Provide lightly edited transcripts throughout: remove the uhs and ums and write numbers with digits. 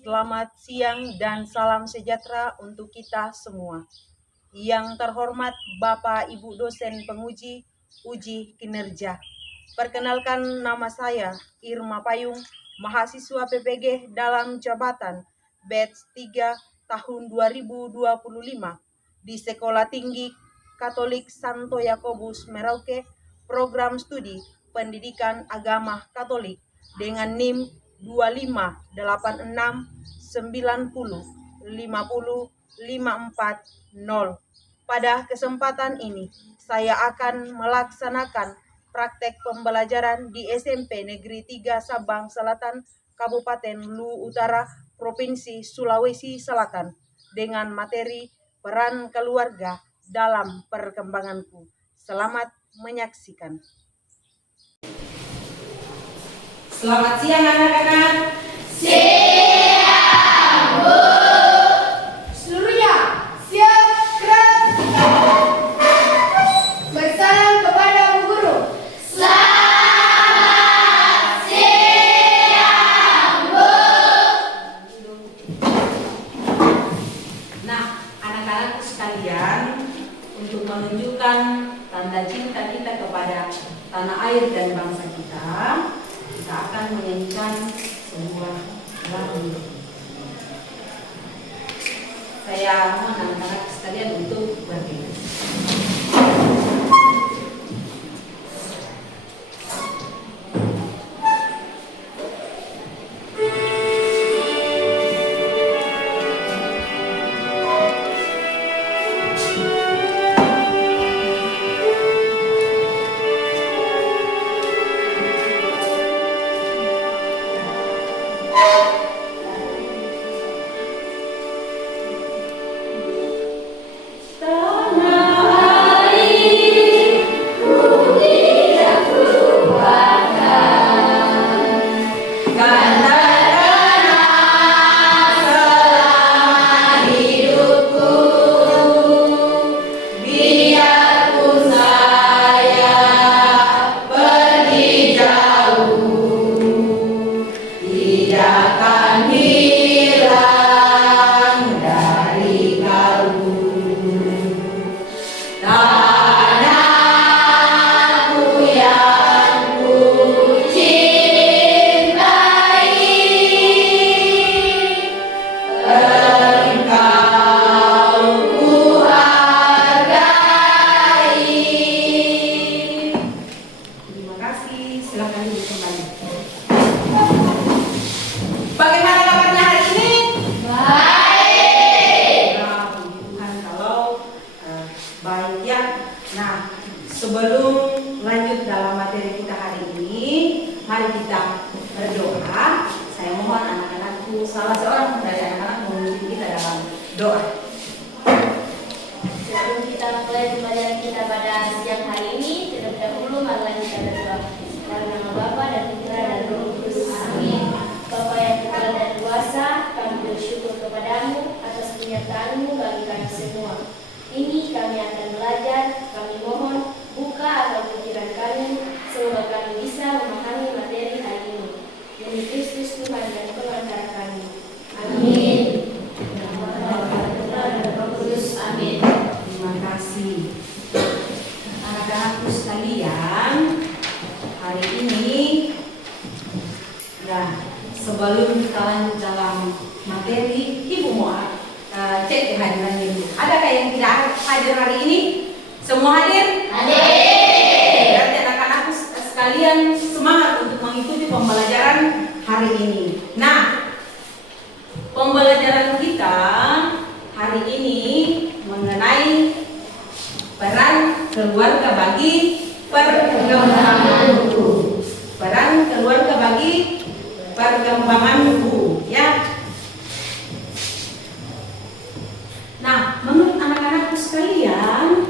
Selamat siang dan salam sejahtera untuk kita semua. Yang terhormat Bapak Ibu dosen penguji uji kinerja. Perkenalkan, nama saya Irma Payung, mahasiswa PPG dalam jabatan batch 3 tahun 2025 di Sekolah Tinggi Katolik Santo Yakobus Merauke, program studi Pendidikan Agama Katolik dengan NIM 258905054. Pada kesempatan ini, saya akan melaksanakan praktek pembelajaran di SMP Negeri 3 Sabang Selatan, Kabupaten Lu Utara, Provinsi Sulawesi Selatan, dengan materi peran keluarga dalam perkembanganku. Selamat menyaksikan. Selamat siang anak-anak. Siang, Bu. Seluruhnya siap gerak. Bersalam kepada Bu Guru. Selamat siang, Bu. Nah, anak-anak sekalian, untuk menunjukkan tanda cinta kita kepada tanah air dan bangsa kita akan menyanyikan sebuah lagu. Saya mohon anak-anak sekalian untuk berdiri. Sebelum lanjut dalam materi kita hari ini, mari kita berdoa. Saya mohon anak-anakku, salah seorang dari anak-anak memimpin kita dalam doa. Sebelum kita mulai pembelajaran kita pada siang hari ini, terlebih dahulu marilah kita berdoa. Dalam nama Bapa dan Putra dan Roh Kudus. Amin. Bapa yang kekal dan kuasa, kami bersyukur kepadamu atas penyertaan-Mu bagi kami semua. Ini kami akan belajar, kami mohon buka akal pikiran kami, semoga kami bisa memahami materi hari ini. Demi Kristus Tuhan dan pengantar kami. Amin. Amin. Terima kasih. Anak-anakku sekalian, hari ini sebelum kita lanjut dalam materi, Ibu mau cek kehadiran Ibu. Adakah yang tidak hadir hari ini? Semua hadir? Hadir. Berarti anak-anakku sekalian semangat untuk mengikuti pembelajaran hari ini. Nah, pembelajaran kita hari ini mengenai peran keluarga bagi perkembanganku. Peran keluarga bagi perkembanganku, ya. Nah, menurut anak-anakku sekalian,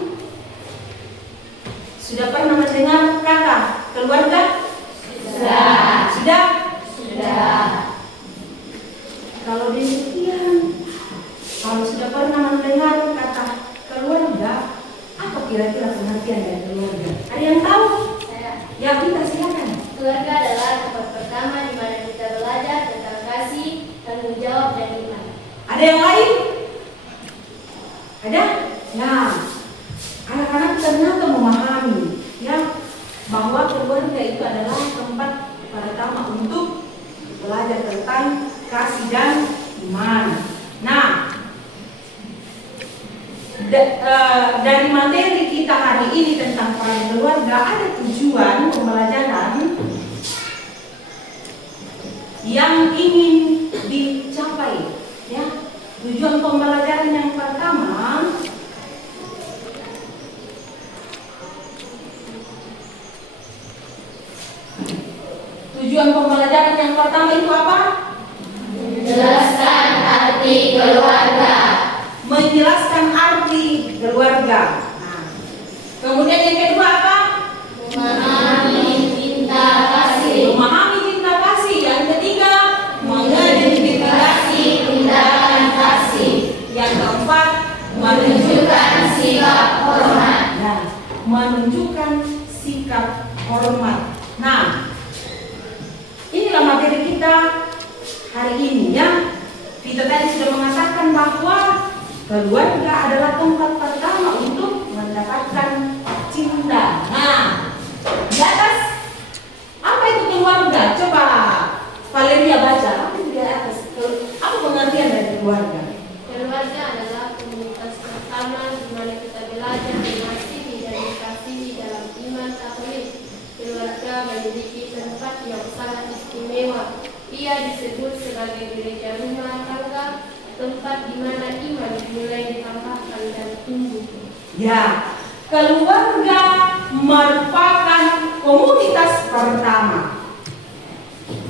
sudah pernah mendengar kata keluarga? Sudah. Sudah? Sudah. Kalau demikian, kalau sudah pernah mendengar kata keluarga, apa kira-kira pengertian dari keluarga? Ada yang tahu? Saya. Ya, kita silakan. Keluarga adalah tempat pertama di mana kita belajar tentang kasih, tanggung jawab, Ada yang lain? Ada? Nah, anak-anak ternyata memahami ya bahwa keluarga itu adalah tempat pertama untuk belajar tentang kasih dan iman. Nah, dari materi kita hari ini tentang peran keluarga ada tujuan pembelajaran yang ingin dicapai ya. Tujuan pembelajaran yang pertama itu apa? Menjelaskan arti keluarga. Menjelaskan arti keluarga. Nah, kemudian yang kedua apa? Memahami cinta kasih. Memahami cinta kasih. Yang ketiga, mengidentifikasi tindakan kasih. Yang keempat, Menunjukkan sikap hormat. Nah, menunjukkan sikap hormat. Nah, inilah materi kita hari ini ya. Kita tadi sudah mengatakan bahwa keluarga adalah tempat pertama untuk mendapatkan cinta. Nah, di atas apa itu keluarga? Coba Valeria baca. Apa itu di atas? Apa pengertian dari keluarga? Keluarga adalah komunitas pertama di mana kita belajar mengasihi dan dikasihi dalam iman Katolik. Keluarga memiliki tempat yang sangat istimewa. Ia disebut sebagai gereja rumah tangga, tempat di mana iman dimulai ditambahkan dan tumbuh. Ya, keluarga merupakan komunitas pertama.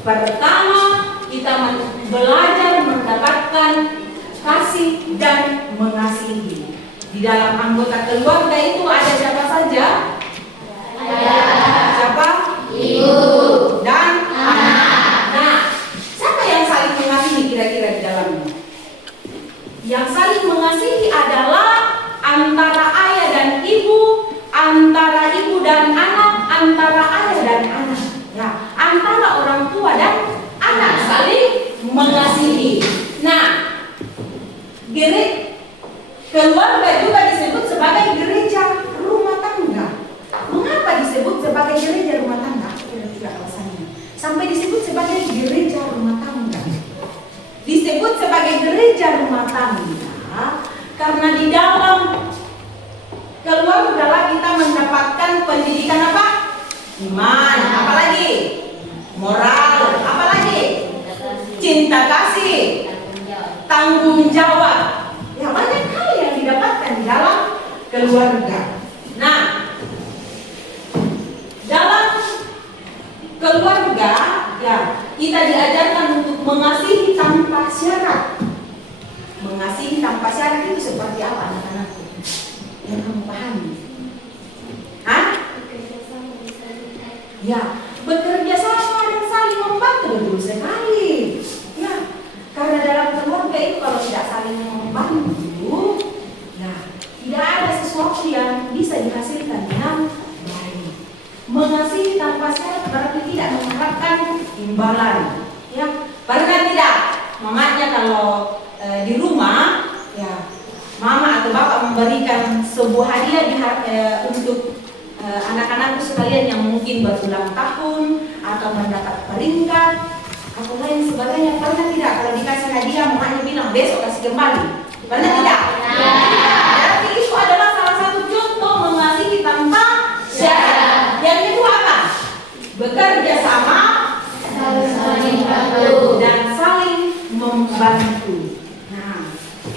Pertama, kita belajar mendapatkan kasih dan mengasihi. Di dalam anggota keluarga itu ada siapa saja? Ada Siapa? ibu Dan anak. Nah, siapa yang saling mengasihi kira-kira di dalamnya? Yang saling mengasihi adalah antara ayah dan ibu, antara ibu dan anak, antara ayah dan anak. Ya, antara orang tua dan anak saling mengasihi. Nah, keluarga juga disebut sebagai gereja rumah tangga. Mengapa disebut sebagai gereja rumah tangga? Kira-kira alasannya. Sampai disebut sebagai gereja rumah tangga. Disebut sebagai gereja rumah tangga karena di dalam keluarga lah kita mendapatkan pendidikan apa? Iman, apalagi? Moral, apalagi? Cinta kasih, tanggung jawab. Ya, banyak hal yang didapatkan di dalam keluarga. Nah, dalam keluarga ya kita diajarkan untuk mengasihi tanpa syarat. Mengasihi tanpa syarat itu seperti apa anak-anakku? Yang kamu pahami? Hah? Ya, bekerja sama dan saling membantu, betul sekali. Ya, karena dalam keluarga itu kalau tidak saling membantu, ya tidak ada sesuatu yang bisa dihasilkan yang baik. Mengasihi tanpa syarat berarti tidak mengharapkan imbalan. Ya, pernah tidak mamanya kalau di rumah, ya mama atau bapak memberikan sebuah hadiah untuk anak-anakku sekalian yang mungkin berulang tahun atau mendapat peringkat atau lain sebagainya. Pernah tidak kalau dikasih hadiah mamanya bilang besok kasih kembali? Pernah tidak? Berarti itu adalah salah satu contoh mengasihi tanpa syarat. Yang kedua apa? Bekerja sama Saling bantu. dan saling membantu. Nah,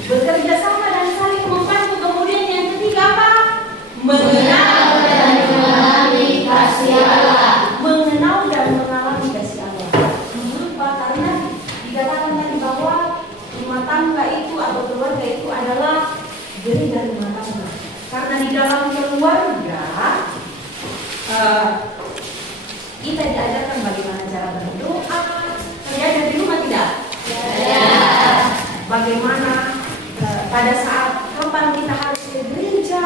bekerja sama dan saling membantu. Kemudian yang ketiga apa? Mengenal Dan mengalami kasih Allah. mengenal dan mengalami kasih Allah. Mengapa? Karena dikatakan tadi bahwa rumah tangga itu atau keluarga itu adalah gereja rumah tangga. Karena di dalam keluarga kita diajarkan bagaimana cara berdoa. Diajar di rumah tidak? Ya. Bagaimana pada saat kapan kita harus ke gereja?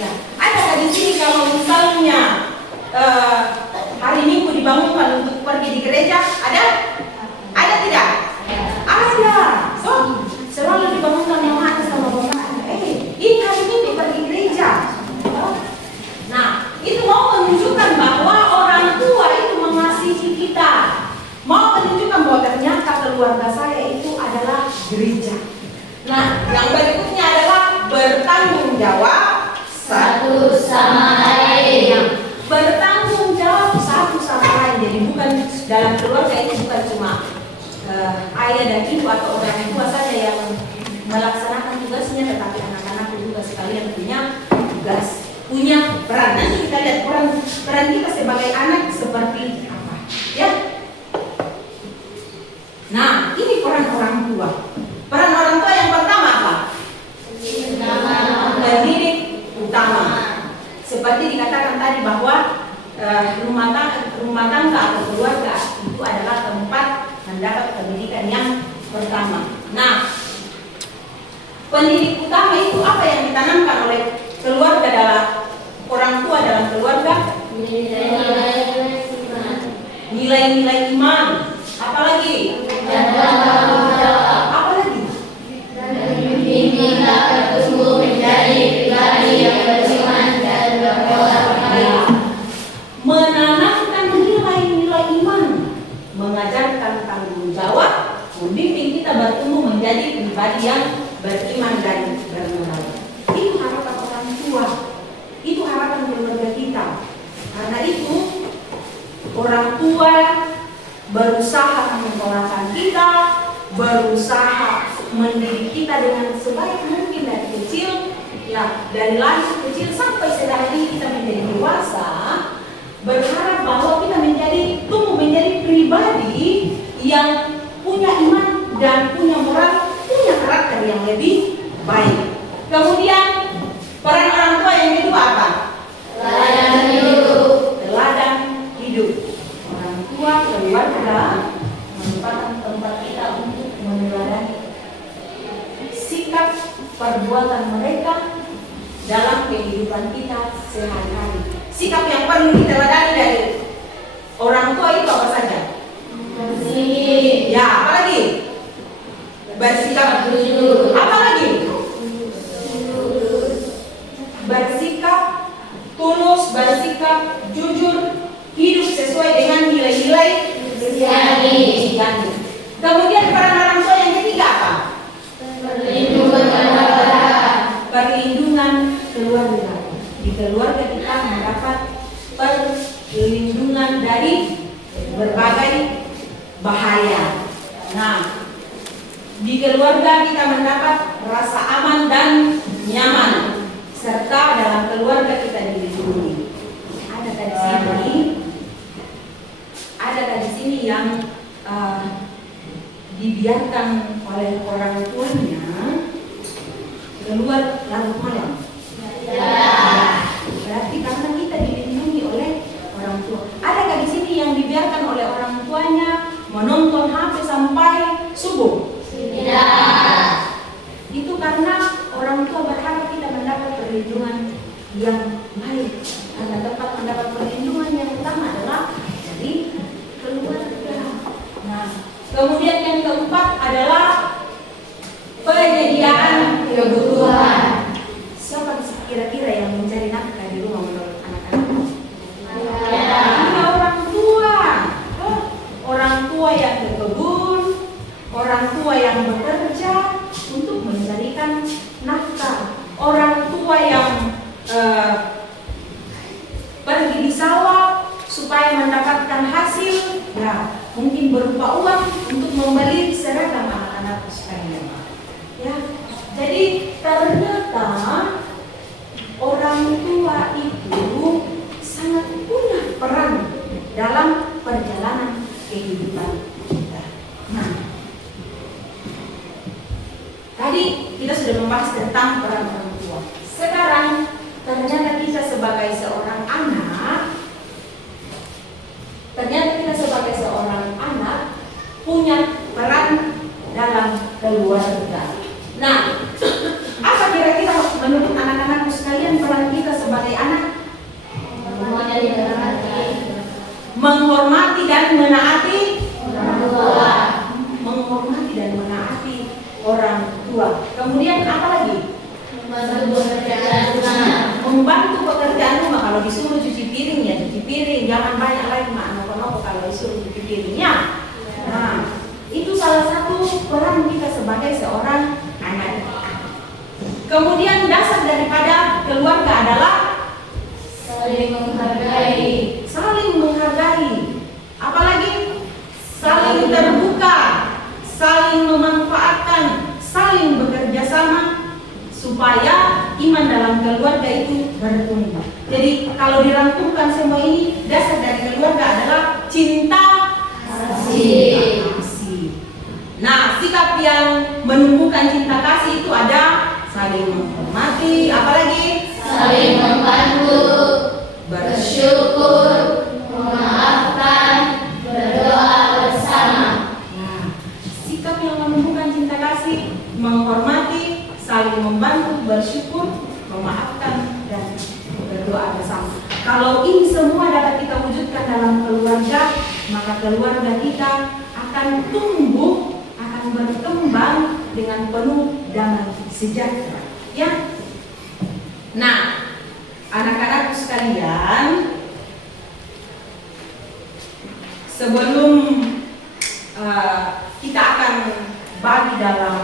Ya, ada di sini kalau misalnya hari Minggu dibangunkan untuk pergi di gereja, ada? Ada tidak? Ada. So, keluarga saya itu adalah gereja. Nah, yang berikutnya adalah bertanggung jawab Satu sama lain. bertanggung jawab satu sama lain. Jadi bukan dalam keluarga itu bukan cuma ayah dan ibu atau orang tua saja yang melaksanakan tugasnya, tetapi anak-anak juga sekalian punya tugas, punya peran. Nanti kita lihat peran kita sebagai anak seperti apa, ya. Nah, ini peran orang tua. Peran orang tua yang pertama apa? Pendidik utama. Seperti dikatakan tadi bahwa rumah tangga atau keluarga itu adalah tempat mendapat pendidikan yang pertama. Nah, pendidik utama itu apa yang ditanamkan oleh keluarga dalam orang tua dalam keluarga? Nilai-nilai iman. Apalagi? Apalagi? Hingga bertumbuh menjadi pribadi yang beriman dan berkeluarga. Menanamkan nilai-nilai iman, mengajarkan tanggung jawab, membimbing kita bertumbuh menjadi pribadi yang beriman dan bermoral. Itu harapan orang tua, itu harapan keluarga kita. Karena itu orang tua berusaha menyekolahkan kita, berusaha mendidik kita dengan sebaik mungkin dari kecil, ya, dari lahir kecil sampai sekarang ini kita menjadi dewasa, berharap bahwa kita tumbuh menjadi pribadi yang punya iman dan punya moral, punya karakter yang lebih baik. Kemudian peran orang tua yang kedua apa? Teladan hidup. Teladan hidup. Orang tua keluarga merupakan tempat kita untuk meneladani sikap perbuatan mereka dalam kehidupan kita sehari-hari. Sikap yang perlu diteladani dari orang tua itu apa saja? Ya, apalagi? Bersikap Jujur. apalagi? Bersikap tulus, bersikap jujur, hidup sesuai dengan nilai-nilai Kristiani. Kemudian peran orang tua yang ketiga apa? Perlindungan keluarga. Perlindungan keluarga. Di keluarga kita mendapat perlindungan dari berbagai bahaya. Nah, di keluarga kita mendapat rasa aman dan nyaman, serta dalam keluarga kita dilindungi. Ada di sini yang dibiarkan oleh orang tuanya keluar larut malam. Berarti karena kita dilindungi oleh orang tua. Adakah di sini yang dibiarkan oleh orang tuanya menonton HP sampai subuh? Tidak. Itu karena orang tua berharap kita mendapat perlindungan yang baik. Karena tempat mendapat perlindungan yang utama adalah dari keluarga. Nah, kemudian yang keempat adalah penyediaan kebutuhan. Siapa kira-kira yang mencari nafkah di rumah menurut anak-anak? Ini orang tua. Orang tua yang berkebun, orang tua yang bekerja untuk mencarikan nafkah, orang tua yang pergi di sawah supaya mendapatkan hasil, ya mungkin berupa uang untuk membeli seragam anak-anak sekalian. Ya, jadi ternyata orang tua itu sangat punya peran dalam perjalanan kehidupan kita. Nah, tadi kita sudah membahas tentang peran orang tua. Sekarang ternyata kita sebagai seorang anak punya peran dalam keluarga. Nah, apa kira-kira menurut anak-anakku sekalian peran kita sebagai anak? Menghormati dan menaati menghormati dan menaati orang tua. Kemudian apa lagi? Membantu pekerjaan rumah. Kalau disuruh cuci piring ya cuci piring, jangan banyak lagi mak nopo-nopo kalau disuruh cuci piringnya. Nah, itu salah satu Kemudian dasar daripada keluarga adalah saling menghargai, saling menghargai. Apalagi saling terbuka, saling memanfaatkan, saling bekerja sama supaya iman dalam keluarga itu bertumbuh. Jadi kalau dirangkumkan semua ini, dasar dari keluarga adalah cinta kasih, Nah, sikap yang menumbuhkan cinta kasih itu ada saling menghormati, apalagi saling membantu, bersyukur, memaafkan, berdoa bersama. Nah, sikap yang menumbuhkan cinta kasih, menghormati, saling membantu, bersyukur, memaafkan, dan berdoa bersama. Kalau ini semua dapat kita wujudkan dalam keluarga, maka keluarga kita akan tumbuh, akan berkembang dengan penuh damai sejahtera. Ya. Nah, anak-anakku sekalian, sebelum kita akan bagi dalam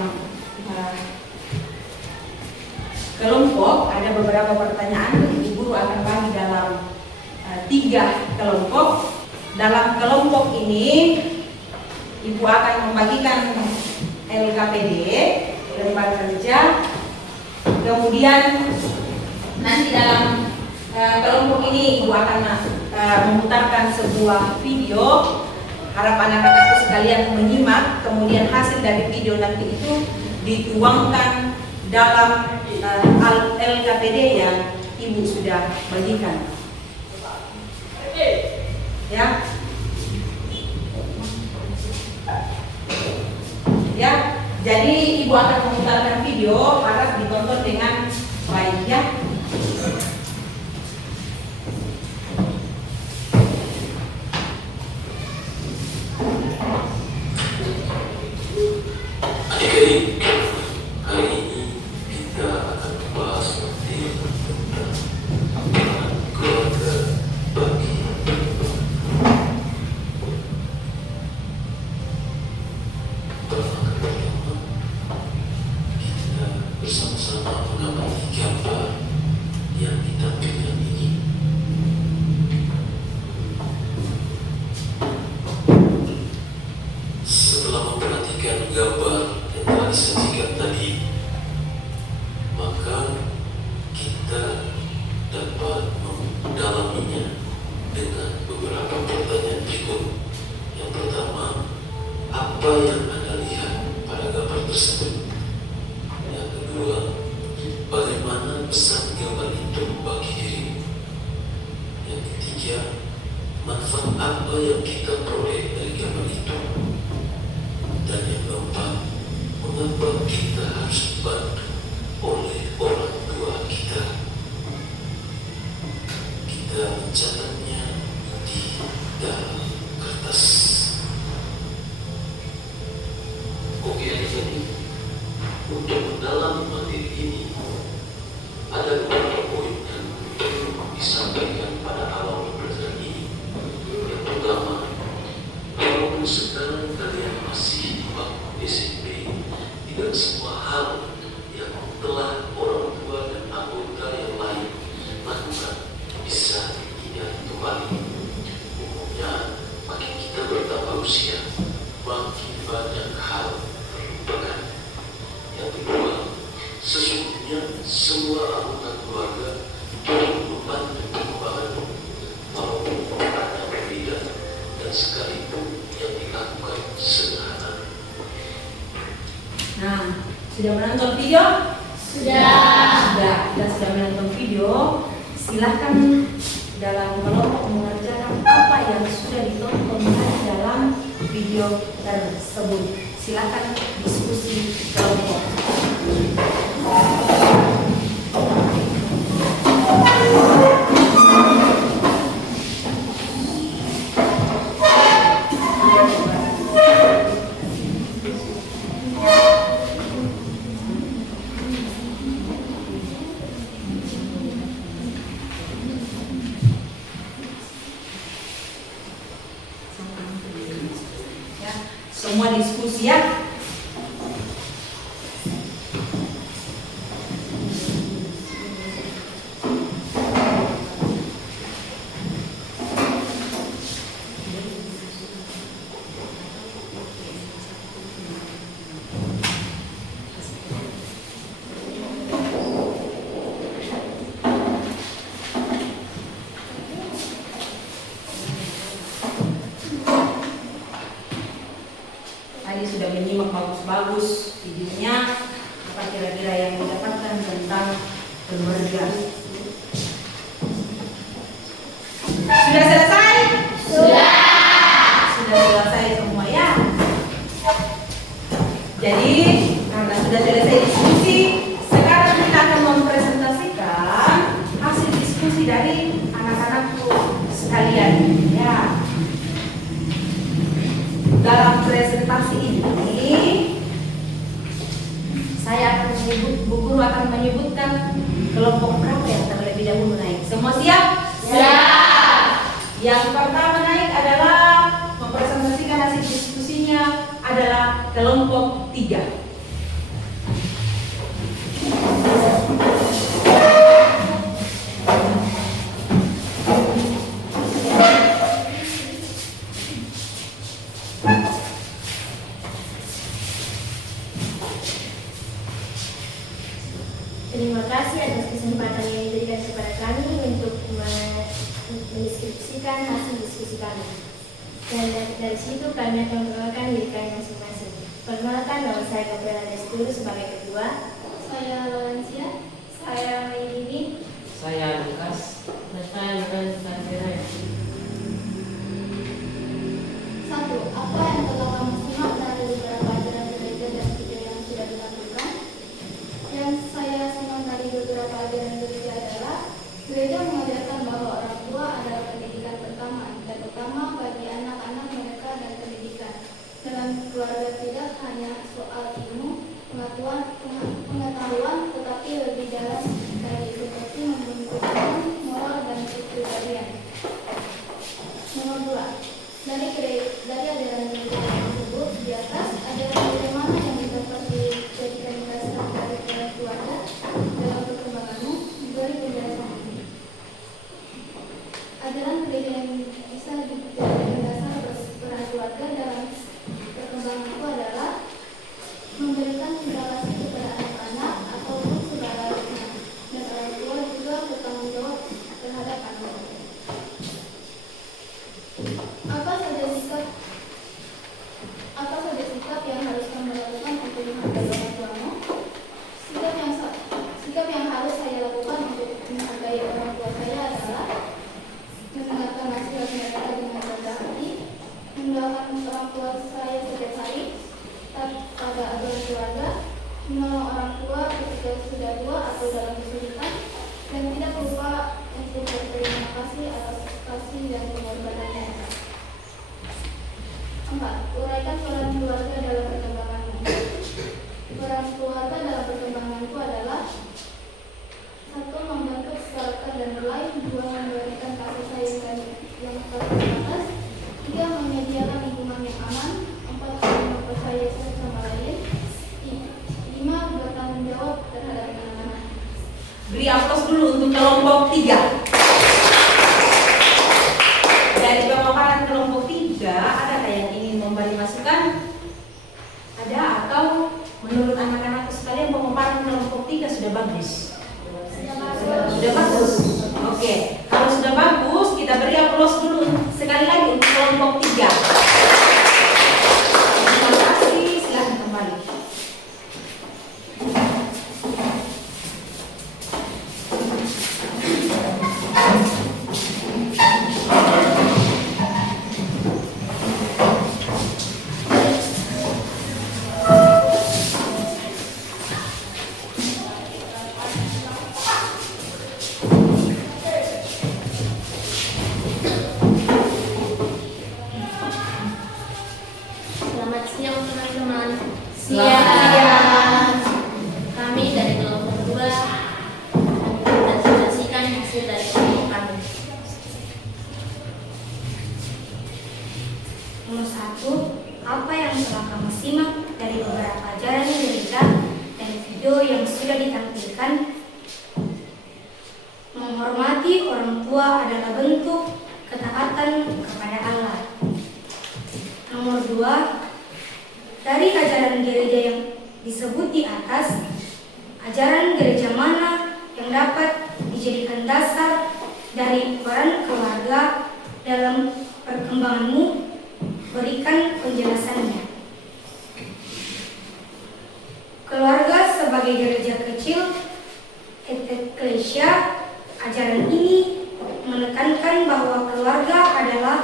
kelompok, ada beberapa pertanyaan. Ibu guru akan bagi dalam 3 kelompok. Dalam kelompok ini, Ibu akan membagikan LKPD, lembar kerja. Kemudian nanti dalam kelompok ini Ibu akan memutarkan sebuah video. Harap anak-anakku sekalian menyimak. Kemudian hasil dari video nanti itu dituangkan dalam LKPD yang Ibu sudah bagikan. Ya. Ya, jadi Ibu akan memutarkan video, harap ditonton dengan baik ya. Adik-adik, hari ini kita akan membahas materi tentang keluarga bagi pertama-tama kita bersama-sama mengamati gambar yang ditampilkan ini. Setelah memperhatikan gambar yang telah disajikan tadi, maka kita dapat mendalaminya dengan beberapa pertanyaan berikut. Yang pertama, apa yang Anda lihat pada gambar tersebut? Yang kedua, bagaimana pesan gambar itu bagi dirimu? Yang ketiga, manfaat apa yang kita peroleh dari gambar itu? Dan yang keempat, mengapa kita harus dibantu oleh orang tua kita? Kita mencatatnya di dalam kertas. Oke adik-adik, untuk mendalam materi ini ada beberapa poin yang perlu disampaikan pada awal pembelajaran ini. Yang pertama, walaupun sekarang kalian masih di bangku SMP, tidak semua hal yang telah orang tua dan anggota yang lain lakukan bisa diingat kembali. Umumnya, makin kita bertambah usia, makin banyak hal terlupakan. Yang kedua, sesungguhnya semua anggota keluarga turut membantu perkembanganmu, walaupun perannya berbeda dan sekalipun yang dilakukan sederhana. Nah, sudah menonton video? Sudah. Kita sudah menonton video. Silahkan dalam kelompok mengerjakan apa yang sudah ditonton dalam video tersebut. Silahkan diskusi kelompok. Ya, semua diskusi ya. bagus videonya, apa kira-kira yang didapatkan tentang keluarga. Sudah selesai? Sudah selesai semua ya. Jadi karena sudah selesai diskusi, sekarang kita akan mempresentasikan hasil diskusi dari anak-anakku sekalian ya. Dalam presentasi ini saya akan Bu Guru akan menyebutkan kelompok berapa yang terlebih dahulu naik. Semua siap? Siap. Yang pertama naik adalah mempresentasikan hasil diskusinya adalah kelompok 3. Terima kasih atas kesempatan yang diberikan kepada kami untuk mendeskripsikan hasil diskusi kami. Dan dari situ kami akan memperkenalkan diri kami masing-masing. Perkenalkan, nama saya Gabriela Desturu sebagai ketua. Saya Valencia. Saya Maidini. Saya Lukas. Dan saya Lukas Sanjirai. 1. Apa yang telah kamu simak dari beberapa ajaran gereja dan video yang sudah dilakukan? Yang saya simak dari beberapa ajaran gereja adalah gereja mengajarkan bahwa orang tua adalah pendidikan pertama dan utama bagi anak-anak mereka dan pendidikan. Dalam keluarga tidak hanya soal ilmu, pengetahuan, tetapi lebih dalam dari seperti membentuk moral dan kepribadian. Nomor 2. Dari ajaran gereja tersebut di atas, ajaran gereja mana yang dapat dijadikan dasar dari keluarga dalam perkembanganmu? Beri penjelasan ini. Ajaran gereja yang bisa dijadikan dasar peran keluarga dalam perkembanganku adalah memberikan segala kepada anak-anak ataupun sebaliknya, dan orang tua juga bertanggung jawab terhadap anak. Apa saja sikap yang harus kamu lakukan untuk menghargai orang tuamu? Sikap yang harus saya lakukan untuk menghargai orang tua saya adalah mendengarkan nasihat mereka dengan rendah hati, mendoakan orang tua saya setiap hari, taat pada aturan keluarga, menolong orang tua ketika sudah tua atau dalam kesulitan, dan tidak lupa untuk berterima kasih atas kasih dan pengorbanannya. 4. Uraikan peran keluarga dalam perkembanganmu. Peran keluarga dalam perkembanganku adalah 1. Membentuk karakter dan nilai. 2. Memberikan kasih sayang yang terbatas. 3. Menyediakan lingkungan yang aman. 4. Saling mempercayai satu sama lain. 5. Bertanggung jawab terhadap anak-anak. Beri aplaus dulu untuk kelompok 3. Dari pemaparan kelompok 3, adakah yang ingin memberi masukan? Ada atau menurut anak-anak sekalian pemaparan kelompok 3 sudah bagus? Sudah bagus. Oke, kalau sudah bagus kita beri aplaus dulu sekali lagi untuk kelompok 3. Terima kasih, silahkan kembali. Selamat siang teman-teman. Siang. Kami dari kelompok 2 mempresentasikan hasil dari kelompok kami. Nomor 1, apa yang telah kamu simak dari beberapa ajaran gereja dan video yang sudah ditampilkan? Menghormati orang tua adalah bentuk ketaatan kepada Allah. Nomor 2, dari ajaran gereja yang disebut di atas, ajaran gereja mana yang dapat dijadikan dasar dari peran keluarga dalam perkembanganmu? Berikan penjelasannya. Keluarga sebagai gereja kecil, eklesia, ajaran ini menekankan bahwa keluarga adalah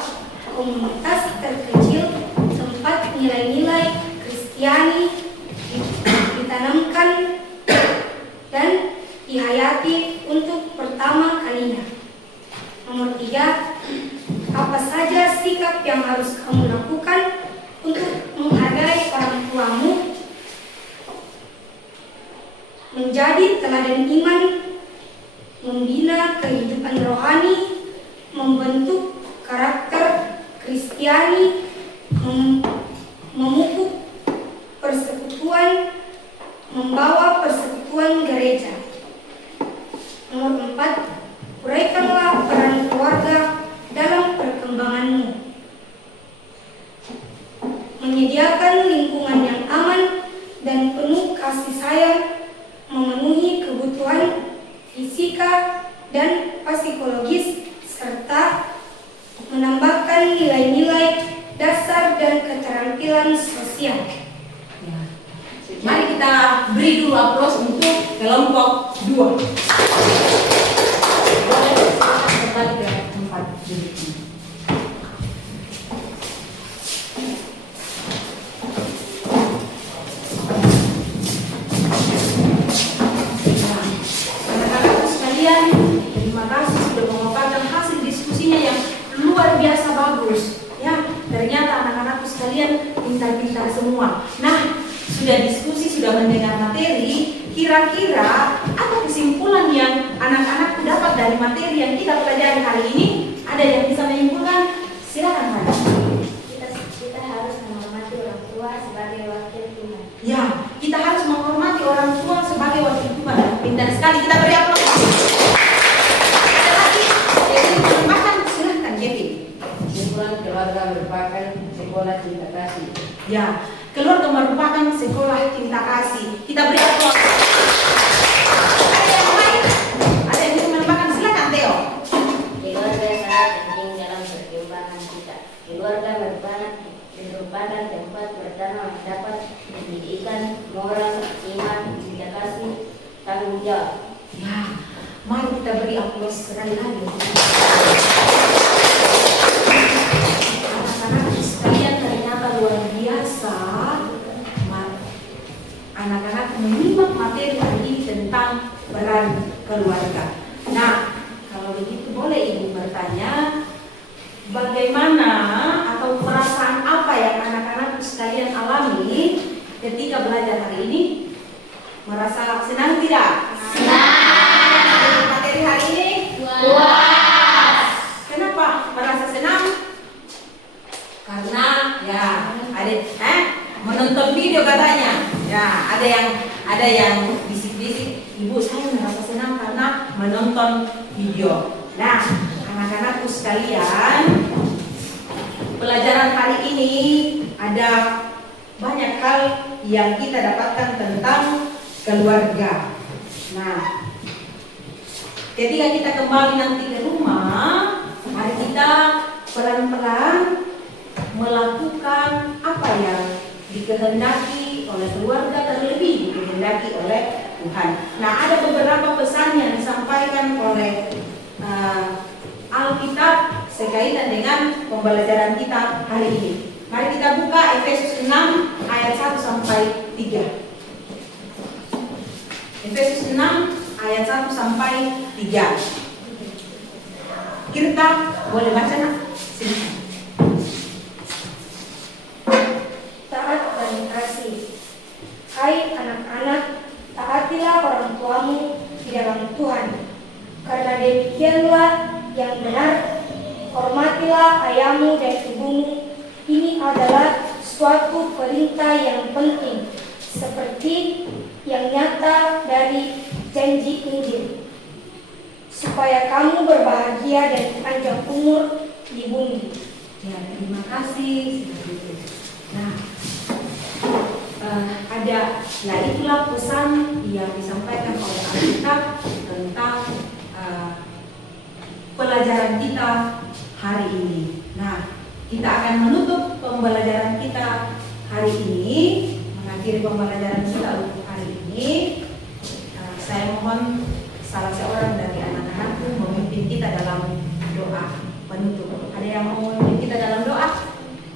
komunitas terkecil tempat nilai-nilai Kristiani ditanamkan dan dihayati untuk pertama kalinya. Nomor 3, apa saja sikap yang harus kamu lakukan untuk menghargai orang tuamu, menjadi teladan iman, membina kehidupan rohani, membentuk karakter Kristiani, memupuk persekutuan, membawa persekutuan gereja. Nomor 4, uraikanlah peran keluarga dalam perkembanganmu. Menyediakan lingkungan yang aman dan penuh kasih sayang, memenuhi kebutuhan fisika dan psikologis, serta menambahkan nilai-nilai dasar dan keterampilan sosial. Ya. Mari kita beri dulu aplaus untuk kelompok 2. Boleh silakan kembali ke tempat duduknya. Anak-anakku sekalian, terima kasih sudah memaparkan hasil diskusinya yang luar biasa bagus. Ya, ternyata anak-anakku sekalian pintar-pintar semua. Nah, sudah diskusi, sudah mendengar materi, kira-kira apa kesimpulan yang anak-anak dapat dari materi yang kita pelajari hari ini? Ada yang bisa menyimpulkan? Silakan, Pak. Kita harus menghormati orang tua sebagai wakil Tuhan. Ya, kita harus menghormati orang tua sebagai wakil Tuhan. Pintar sekali, kita beri aplaus. Ada lagi? Jadi menambahkan, silakan, Kevin. Kesimpulan keluarga merupakan sekolah cinta kasih. Ya, keluarga merupakan sekolah cinta kasih. Kita beri aplaus. Ada yang lain? Ada yang bisa menambahkan? Silakan, Theo. Keluarga sangat penting dalam perkembangan kita. Keluarga merupakan tempat pertama mendapat pendidikan moral, iman, cinta kasih, tanggung jawab. Ya, mari kita beri aplaus sekali lagi. Anak-anak sekalian ternyata luar biasa. Anak-anak menyimak materi hari ini tentang peran keluarga. Nah, kalau begitu boleh Ibu bertanya, bagaimana atau perasaan apa yang anak-anak sekalian alami ketika belajar hari ini? Merasa senang tidak? Senang. Materi hari ini? Puas. Kenapa merasa senang? Karena ya ada menonton video katanya. Ya, ada yang bisik-bisik, Ibu saya merasa senang karena menonton video. Nah, anak-anakku sekalian, pelajaran hari ini ada banyak hal yang kita dapatkan tentang keluarga. Nah, ketika kita kembali nanti ke rumah, mari kita pelan-pelan melakukan apa yang dikehendaki oleh keluarga, terlebih dikehendaki oleh Tuhan. Nah, ada beberapa pesan yang disampaikan oleh Alkitab sekaitan dengan pembelajaran kita hari ini. Mari kita buka Efesus 6 ayat 1 sampai 3. Efesus 6 ayat 1 sampai 3. Kita boleh baca, Nak? Silakan. Taat dan kasih. Hai anak-anak, taatilah orang tuamu di dalam Tuhan, karena demikianlah yang benar. Hormatilah ayahmu dan ibumu. Ini adalah suatu perintah yang penting, seperti yang nyata dari janji Injil, supaya kamu berbahagia dan panjang umur di bumi. Ya, terima kasih. Nah, nah itulah pesan yang disampaikan oleh Alkitab tentang pelajaran kita hari ini. Nah, kita akan menutup pembelajaran kita hari ini, mengakhiri pembelajaran kita untuk hari ini, saya mohon salah seorang dari anak-anakku memimpin kita dalam doa penutup. Ada yang mau memimpin kita dalam doa?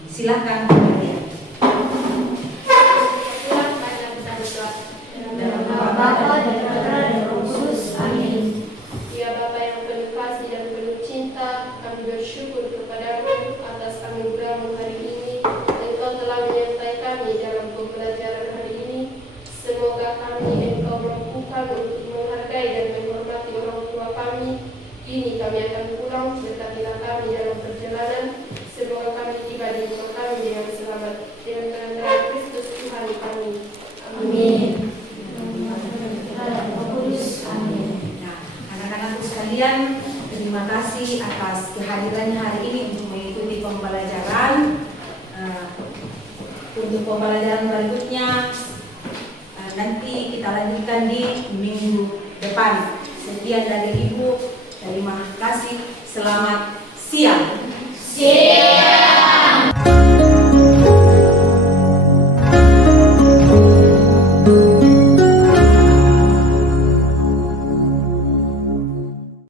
Silakan kalian. Silakan kita berdoa. Dalam nama Bapa dan Putra dan Roh Kudus. Amin. Ya Bapa yang penuh kasih dan penuh cinta, kami bersyukur kepadamu atas anugerahmu hari ini. Engkau telah menyertai kami dalam pembelajaran hari ini. Semoga kami Engkau mampukan untuk menghargai dan menghormati orang tua kami. Kini kami akan pulang, berkatilah kami dalam perjalanan. Semoga kami tiba di rumah kami dengan selamat. Dengan kerendahan Kristus Tuhan kami. Amin. Putra dan Roh Kudus. Amin. Nah, anak-anakku sekalian, terima kasih atas kehadirannya hari ini untuk mengikuti pembelajaran. Untuk pembelajaran berikutnya nanti kita lanjutkan di minggu depan. Sekian dari Ibu. Terima kasih. Selamat siang. Siap.